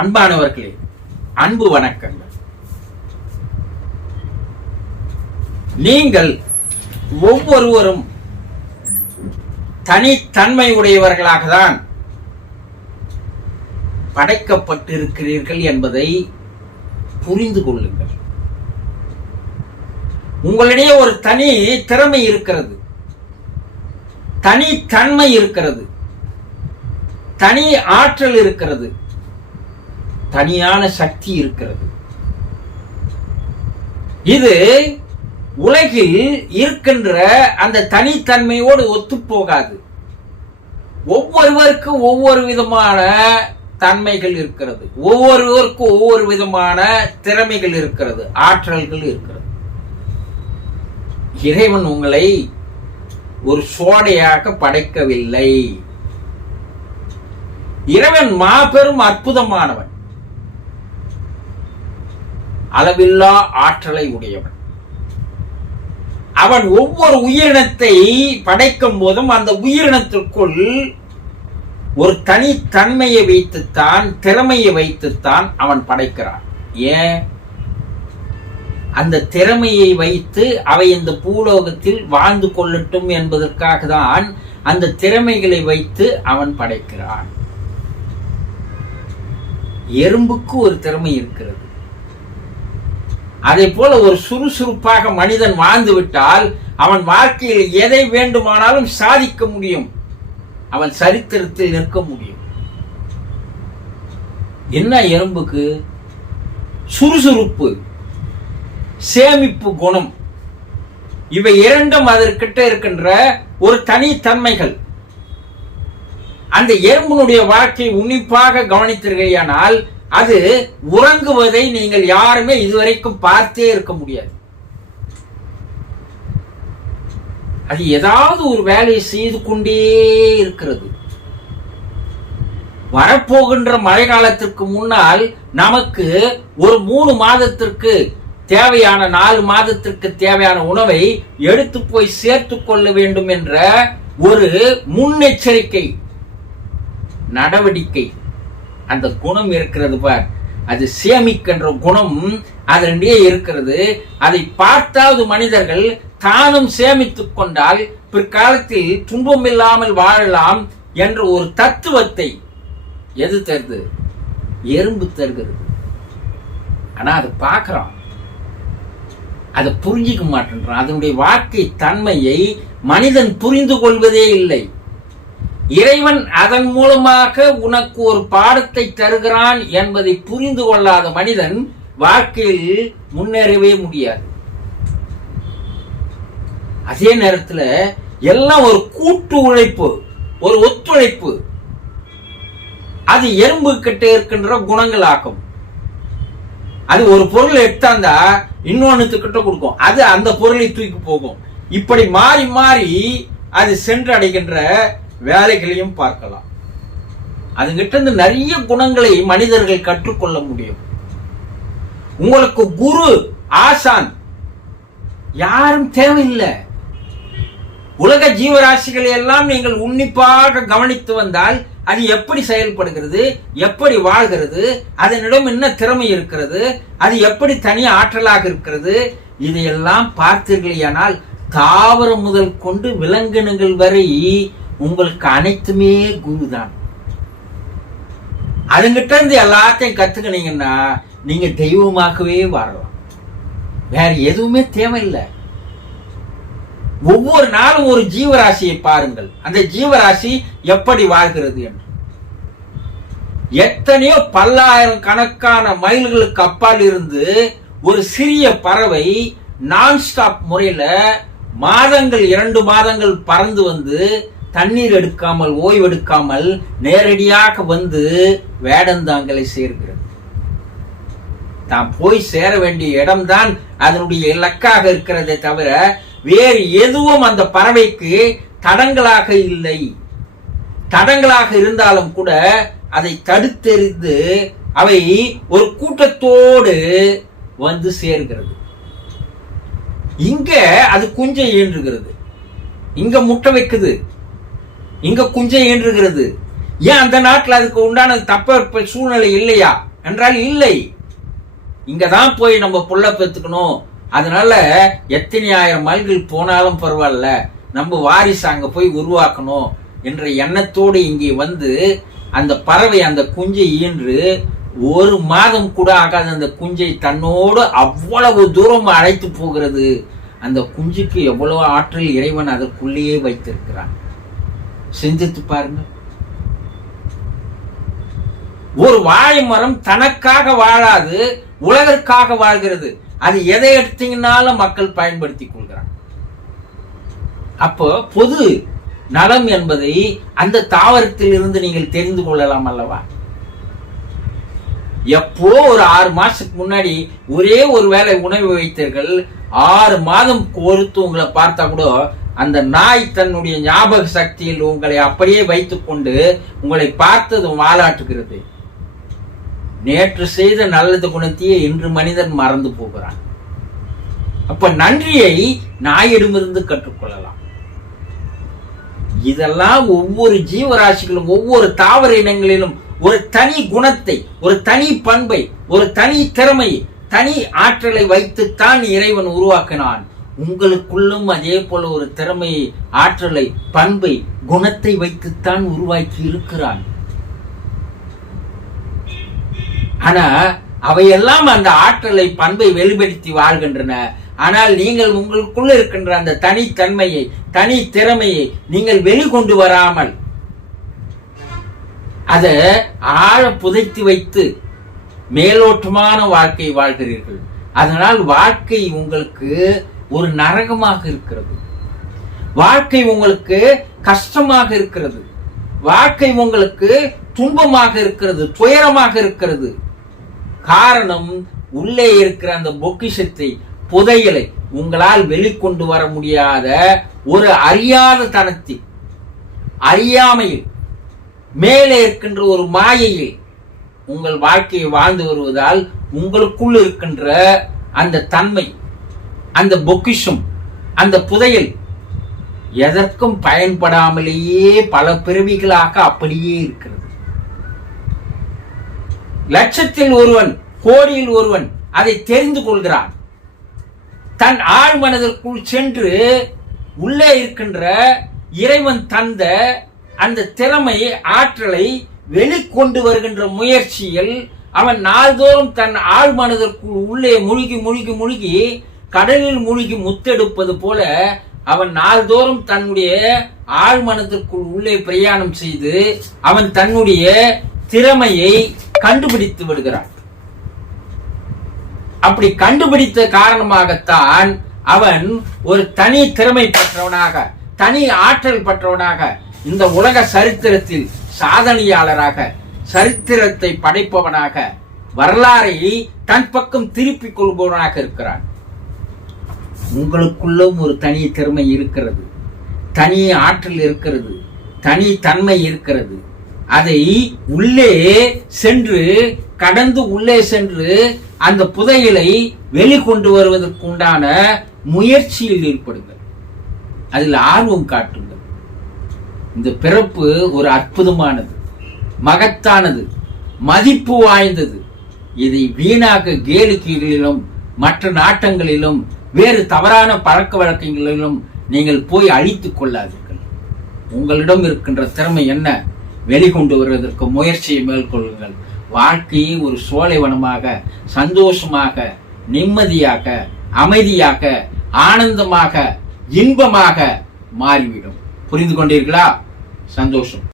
அன்பானவர்களே, அன்பு வணக்கங்கள். நீங்கள் ஒவ்வொருவரும் தனித்தன்மை உடையவர்களாக தான் படைக்கப்பட்டிருக்கிறீர்கள் என்பதை புரிந்து கொள்ளுங்கள். உங்களிடையே ஒரு தனி திறமை இருக்கிறது, தனித்தன்மை இருக்கிறது, தனி ஆற்றல் இருக்கிறது, தனியான சக்தி இருக்கிறது. இது உலகில் இருக்கின்ற அந்த தனித்தன்மையோடு ஒத்துப்போகாது. ஒவ்வொருவருக்கும் ஒவ்வொரு விதமான தன்மைகள் இருக்கிறது, ஒவ்வொருவருக்கும் ஒவ்வொரு விதமான திறமைகள் இருக்கிறது, ஆற்றல்கள் இருக்கிறது. இறைவன் உங்களை ஒரு சோடையாக படைக்கவில்லை. இறைவன் மாபெரும் அற்புதமானவன், அளவில்லா ஆற்றலை உடையவன். அவன் ஒவ்வொரு உயிரினத்தை படைக்கும் போதும் அந்த உயிரினத்திற்குள் ஒரு தனித்தன்மையை வைத்துத்தான், திறமையை வைத்துத்தான் அவன் படைக்கிறான். ஏன்? அந்த திறமையை வைத்து அவை இந்த பூலோகத்தில் வாழ்ந்து கொள்ளட்டும் என்பதற்காக தான் அந்த திறமைகளை வைத்து அவன் படைக்கிறான். எறும்புக்கு ஒரு திறமை இருக்கிறது. அதே போல ஒரு சுறுசுறுப்பாக மனிதன் வாழ்ந்து விட்டால் அவன் வாழ்க்கையில் எதை வேண்டுமானாலும் சாதிக்க முடியும், அவன் சரித்திரத்தில் நிற்க முடியும். என்ன எறும்புக்கு? சுறுசுறுப்பு, சேமிப்பு குணம், இவை இரண்டும் அதற்கிட்ட இருக்கின்ற ஒரு தனித்தன்மைகள். அந்த எறும்பினுடைய வாழ்க்கையை உன்னிப்பாக கவனித்தீர்களானால் அது உறங்குவதை நீங்கள் யாருமே இதுவரைக்கும் பார்த்தே இருக்க முடியாது. அது ஏதாவது ஒரு வேலையை செய்து கொண்டே இருக்கிறது. வரப்போகின்ற மழை காலத்திற்கு முன்னால் நமக்கு ஒரு 3 மாதத்திற்கு தேவையான, 4 மாதத்திற்கு தேவையான உணவை எடுத்து போய் சேர்த்து கொள்ள வேண்டும் என்ற ஒரு முன்னெச்சரிக்கை நடவடிக்கை, அந்த குணம் இருக்கிறது பார். அது சேமிக்கின்ற குணம் அதனிடையே இருக்கிறது. அதை பார்த்தாவது மனிதர்கள் தானும் சேமித்துக் கொண்டால் பிற்காலத்தில் துன்பம் இல்லாமல் வாழலாம் என்ற ஒரு தத்துவத்தை எது தருது? எறும்பு தருகிறது. ஆனா அதை பார்க்கிறான், அதை புரிஞ்சிக்க மாட்டேன்றான். அதனுடைய வாழ்க்கை தன்மையை மனிதன் புரிந்து கொள்வதே இல்லை. இறைவன் அதன் மூலமாக உனக்கு ஒரு பாடத்தை தருகிறான் என்பதை புரிந்து கொள்ளாத மனிதன் வாழ்க்கையில் முன்னேறவே முடியாது. அதே நேரத்தில் எல்லாம் ஒரு கூட்டு உழைப்பு, ஒரு ஒத்துழைப்பு. அது எறும்பு கிட்ட இருக்கின்ற குணங்கள் ஆகும். அது ஒரு பொருளை எடுத்தாந்தா இன்னொன்னுக்கிட்ட கொடுக்கும், அது அந்த பொருளை தூக்கி போகும். இப்படி மாறி மாறி அது சென்றடைகின்ற வேலைகளையும் பார்க்கலாம். அதுகிட்ட இருந்து நிறைய குணங்களை மனிதர்கள் கற்றுக்கொள்ள முடியும். உங்களுக்கு குரு, ஆசான் யாரும் தேவையில்லை. உலக ஜீவராசிகளை எல்லாம் நீங்கள் உன்னிப்பாக கவனித்து வந்தால் அது எப்படி செயல்படுகிறது, எப்படி வாழ்கிறது, அதனிடம் என்ன திறமை இருக்கிறது, அது எப்படி தனி ஆற்றலாக இருக்கிறது, இதையெல்லாம் பார்த்தீர்களானால் தாவரம் முதல் கொண்டு விலங்கினங்கள் வரை உங்களுக்கு அனைத்துமே குரு தான். அதுங்கிட்ட இருந்து எல்லாத்தையும் கத்துக்கினீங்கன்னா நீங்க தெய்வமாகவே வாழலாம். வேற எதுவுமே தேவையில்லை. ஒவ்வொரு நாளும் ஒரு ஜீவராசியை பாருங்கள், அந்த ஜீவராசி எப்படி வாழ்கிறது என்று. எத்தனையோ பல்லாயிரம் கணக்கான மைல்களுக்கு அப்பால் இருந்து ஒரு சிறிய பறவை நான் ஸ்டாப் முறையில மாதங்கள், 2 மாதங்கள் பறந்து வந்து தண்ணீர் எடுக்காமல், ஓய்வெடுக்காமல் நேரடியாக வந்து வேடந்தாங்கலை சேர்கிறது. தான் போய் சேர வேண்டிய இடம்தான் அதனுடைய இலக்காக இருக்கிறதே தவிர வேறு எதுவும் அந்த பறவைக்கு தடங்களாக இல்லை. தடங்களாக இருந்தாலும் கூட அதை தடுத்தெறிந்து அவை ஒரு கூட்டத்தோடு வந்து சேர்கிறது. இங்க அது குஞ்சை ஈன்றுகிறது, இங்க முட்டை வைக்குது, இங்க குஞ்சை ஈன்றுகிறது. ஏன் அந்த நாட்டில் அதுக்கு உண்டான தப்ப சூழ்நிலை இல்லையா என்றால் இல்லை. இங்கதான் போய் நம்ம புள்ள பெத்துக்கணும், அதனால எத்தனை ஆயிரம் மைல்கள் போனாலும் பரவாயில்ல, நம்ம வாரிசு அங்க போய் உருவாக்கணும் என்ற எண்ணத்தோடு இங்கே வந்து அந்த பறவை அந்த குஞ்சை ஈன்று 1 மாதம் கூட ஆகாத அந்த குஞ்சை தன்னோடு அவ்வளவு தூரம் அழைத்து போகிறது. அந்த குஞ்சுக்கு எவ்வளவு ஆற்றல் இறைவன் அதற்குள்ளேயே வைத்திருக்கிறான். சிந்தித்து பாருங்க. ஒரு வாழை மரம் தனக்காக வாழாது, உலகிற்காக வாழ்கிறது. அது எதை எடுத்தீங்கன்னாலும் மக்கள் பயன்படுத்திக் கொள்கிறார். அப்போ பொது நலம் என்பதை அந்த தாவரத்தில் இருந்து நீங்கள் தெரிந்து கொள்ளலாம் அல்லவா? எப்போ ஒரு 6 மாசத்துக்கு முன்னாடி ஒரே ஒரு வேளை உணவு வைத்தீர்கள், 6 மாதம் பொறுத்து உங்களை பார்த்தா கூட அந்த நாய் தன்னுடைய ஞாபக சக்தியில் உங்களை அப்படியே வைத்துக் கொண்டு உங்களை பார்த்தது வாலாட்டுகிறது. நேற்று செய்த நல்லது குணத்தையே இன்று மனிதன் மறந்து போகிறான். அப்ப நன்றியை நாயிடமிருந்து கற்றுக்கொள்ளலாம். இதெல்லாம் ஒவ்வொரு ஜீவராசிகளும் ஒவ்வொரு தாவர இனங்களிலும் ஒரு தனி குணத்தை, ஒரு தனி பண்பை, ஒரு தனி திறமையை, தனி ஆற்றலை வைத்துத்தான் இறைவன் உருவாக்கினான். உங்களுக்குள்ளும் அதே போல ஒரு திறமையை, ஆற்றலை, பண்பை, குணத்தை வைத்துத்தான் உருவாக்கி இருக்கிறான். ஆனா அவையெல்லாம் அந்த ஆற்றலை, பண்பை வெளிப்படுத்தி வாழ்கின்றன. ஆனால் நீங்கள் உங்களுக்குள்ள இருக்கின்ற அந்த தனித்தன்மையை, தனி திறமையை நீங்கள் வெளிக்கொண்டு வராமல் அதை ஆழ புதைத்து வைத்து மேலோட்டமான வாழ்க்கை வாழ்கிறீர்கள். அதனால் வாழ்க்கை உங்களுக்கு ஒரு நரகமாக இருக்கிறது. வாழ்க்கை உங்களுக்கு கஷ்டமாக இருக்கிறது. வாழ்க்கை உங்களுக்கு துன்பமாக இருக்கிறது, துயரமாக இருக்கிறது. காரணம், உள்ளே இருக்கிற அந்த பொக்கிஷத்தை, புதையலை உங்களால் வெளிக்கொண்டு வர முடியாத ஒரு அறியாத தனத்தில், அறியாமையில், மேலே இருக்கின்ற ஒரு மாயையில் உங்கள் வாழ்க்கையை வாழ்ந்து வருவதால் உங்களுக்குள் இருக்கின்ற அந்த தன்மை, அந்த பொக்கிஷம், அந்த புதையல் எதற்கும் பயன்படாமலேயே பல பிறவிகளாக அப்படியே இருக்கிறது. லட்சத்தில் ஒருவன், கோடியில் ஒருவன் அதை தெரிந்து கொள்கிறான். தன் ஆழ் மனதிற்குள் சென்று உள்ளே இருக்கின்ற இறைவன் தந்த அந்த திறமை, ஆற்றலை வெளிக்கொண்டு வருகின்ற முயற்சியில் அவன் நாள்தோறும் தன் ஆழ் மனதிற்குள் உள்ளே மூழ்கி மூழ்கி மூழ்கி கடலில் மூழ்கி முத்தெடுப்பது போல அவன் நாள்தோறும் தன்னுடைய ஆழ் மனதிற்குள் உள்ளே பிரயாணம் செய்து அவன் தன்னுடைய திறமையை கண்டுபிடித்து விடுகிறான். அப்படி கண்டுபிடித்த காரணமாகத்தான் அவன் ஒரு தனி திறமை பெற்றவனாக, தனி ஆற்றல் பெற்றவனாக இந்த உலக சரித்திரத்தில் சாதனையாளராக, சரித்திரத்தை படைப்பவனாக, வரலாறை தன் பக்கம் திருப்பிக் கொள்பவனாக இருக்கிறான். உங்களுக்குள்ளும் ஒரு தனி திறமை இருக்கிறது, தனி ஆற்றல் இருக்கிறது, தனி தன்மை இருக்கிறது. அதை உள்ளே சென்று, கடந்து உள்ளே சென்று அந்த புதையலை வெளிக்கொண்டு வருவதற்கு உண்டான முயற்சியில் ஈடுபடுங்கள். அதில் ஆர்வம் காட்டுங்கள். இந்த பிறப்பு ஒரு அற்புதமானது, மகத்தானது, மதிப்பு வாய்ந்தது. இதை வீணாக கேளிக்கைகளிலும் மற்ற நாட்டங்களிலும் வேறு தவறான பழக்க வழக்கங்களிலும் நீங்கள் போய் அழித்துக் கொள்ளாதீர்கள். உங்களிடம் இருக்கின்ற திறமை என்ன, வெளிக்கொண்டு வருவதற்கு முயற்சியை மேற்கொள்ளுங்கள். வாழ்க்கையை ஒரு சோலைவனமாக, சந்தோஷமாக, நிம்மதியாக, அமைதியாக, ஆனந்தமாக, இன்பமாக மாறிவிடும். புரிந்து கொண்டீர்களா? சந்தோஷம்.